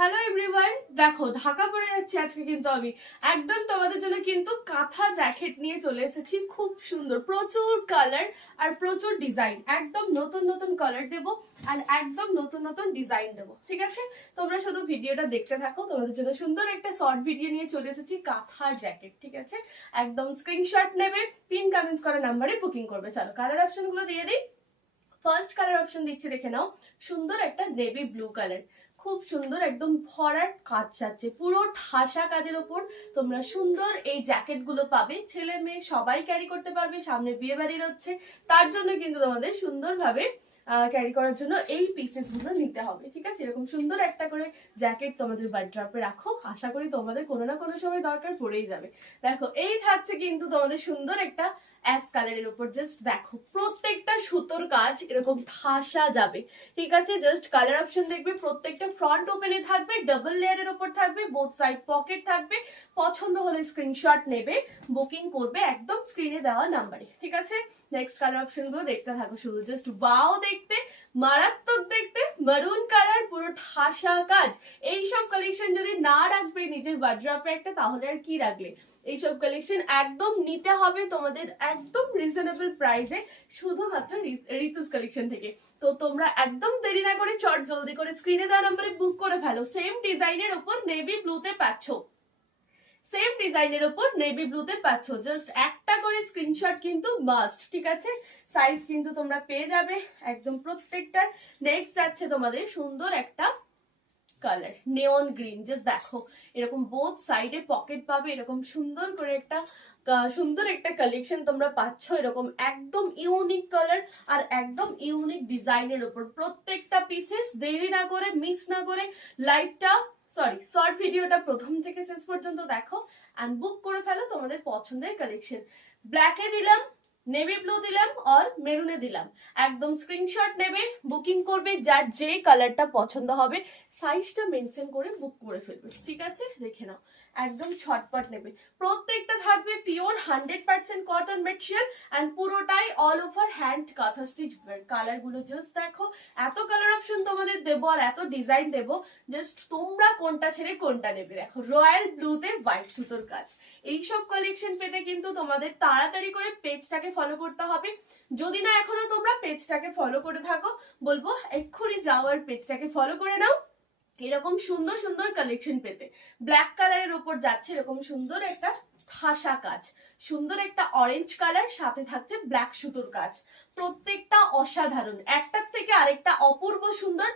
Hello everyone, দেখো ঢাকা পরে যাচ্ছি আজকে। কিন্তু আমি একদম তোমাদের জন্য কিন্তু কাঁথা জ্যাকেট নিয়ে চলে এসেছি। খুব সুন্দর, প্রচুর কালার আর প্রচুর ডিজাইন। একদম নতুন নতুন কালার দেবো আর একদম নতুন নতুন ডিজাইন দেবো, ঠিক আছে? তোমরা শুধু ভিডিওটা দেখতে থাকো। তোমাদের জন্য সুন্দর একটা শর্ট ভিডিও নিয়ে চলে এসেছি, কাঁথা জ্যাকেট, ঠিক আছে? একদম স্ক্রিনশট নেবে, পিন কমেন্টস করা নাম্বারে বুকিং করবে। চলো কালার অপশন গুলো দিয়ে দিই। ফার্স্ট কালার অপশন দিচ্ছি, দেখে নাও। সুন্দর একটা নেভি ব্লু কালার, খুব সুন্দর, একদম ভরাট কাজ যাচ্ছে, পুরো ঠাসা কাজের ওপর তোমরা সুন্দর এই জ্যাকেট গুলো পাবে। ছেলে মেয়ে সবাই ক্যারি করতে পারবে। সামনে বিয়ে বাড়ির হচ্ছে, তার জন্য কিন্তু তোমাদের সুন্দরভাবে ক্যারি করার জন্য এই পিসেস গুলো নিতে হবে, ঠিক আছে? এরকম সুন্দর একটা করে জ্যাকেট তোমাদের ওয়ার্ড্রপে রাখো। আশা করি তোমাদের কোনো না কোনো সময় দরকার পড়েই যাবে। দেখো এই থাকছে কিন্তু তোমাদের সুন্দর একটা অ্যাশ কালারের উপর। জাস্ট দেখো প্রত্যেকটা সুতোর কাজ এরকম ঠাসা যাবে, ঠিক আছে? জাস্ট কালার অপশন দেখবে, প্রত্যেকটা ফ্রন্ট ওপেনে থাকবে, ডাবল লেয়ারের উপর থাকবে, বোথ সাইড পকেট থাকবে। পছন্দ হলে স্ক্রিনশট নেবে, বুকিং করবে একদম স্ক্রিনে দেওয়া নাম্বারে, ঠিক আছে? নেক্সট কালার অপশন গুলো দেখতে থাকো শুধু। জাস্ট ওয়াও দেখতে, মারাত্মক দেখতে, মারুন কালার, পুরো ঠাসা কাজ। এইসব কালেকশন যদি না রাখবে নিজের ওয়ার্ড্রপে একটা, তাহলে আর কি রাখলে? এইসব কালেকশন একদম নিতে হবে তোমাদের একদম রিজনেবল প্রাইসে, শুধুমাত্র ঋতুস কালেকশন থেকে। তো তোমরা একদম দেরি না করে চট জলদি করে স্ক্রিনে দেওয়া নাম্বারে বুক করে ফেলো। সেম ডিজাইনের উপর নেভি ব্লুতে পাচ্ছ, সেম ডিজাইনের উপর নেভি ব্লুতে পাচ্ছ। জাস্ট একটা করে স্ক্রিনশট কিন্তু মাস্ট, ঠিক আছে? সাইজ কিন্তু তোমরা পেয়ে যাবে একদম প্রত্যেকটার। নেক্সট যাচ্ছে তোমাদের সুন্দর একটা কালার নেওন গ্রিন। জাস্ট দেখো এরকম বোথ সাইডে পকেট পাবে, এরকম সুন্দর করে একটা সুন্দর একটা কালেকশন তোমরা পাচ্ছ। এরকম একদম ইউনিক কালার আর একদম ইউনিক ডিজাইনের উপর প্রত্যেকটা পিসেস। দেরি না করে, মিস না করে লাইভটা শর্ট ভিডিওটা প্রথম থেকে শেষ পর্যন্ত দেখো এন্ড বুক করে ফেলো তোমাদের পছন্দের কালেকশন। ব্ল্যাকে দিলাম, নেভি ব্লু দিলাম আর মেরুনে দিলাম। একদম স্ক্রিনশট নেবে, বুকিং করবে, যার যে কালারটা পছন্দ হবে সাইজটা মেনশন করে বুক করে ফেলবে, ঠিক আছে? দেখে নাও একদম ছটপট নেবে। প্রত্যেকটা থাকবে পিওর 100% কটন মেটেরিয়াল এন্ড পুরোটাই অল ওভার হ্যান্ড কাঁথা স্টিচ ওয়ার্ক। কালার গুলো জাস্ট দেখো, এত কালার অপশন তোমাদের দেবো আর এত ডিজাইন দেবো, জাস্ট তোমরা কোনটা ছেড়ে কোনটা নেবে। দেখো রয়্যাল ব্লুতে হোয়াইট সুতোর কাজ। এইসব কালেকশন পেতে কিন্তু তোমাদের তাড়াতাড়ি করে পেজটাকে ফলো করতে হবে। যদি না এখনো তোমরা পেজটাকে ফলো করে থাকো, বলবো এক্ষুনি যাও আর পেজটাকে ফলো করে নাও এরকম সুন্দর সুন্দর কালেকশন পেতে। ব্ল্যাক কালারের উপর যাচ্ছে এরকম সুন্দর একটা ঠাসা কাজ, সুন্দর একটা অরেঞ্জ কালার, সাথে থাকছে ব্ল্যাক সুতোর কাজ। প্রত্যেকটা অসাধারণ, একটার থেকে আরেকটা অপূর্ব সুন্দর।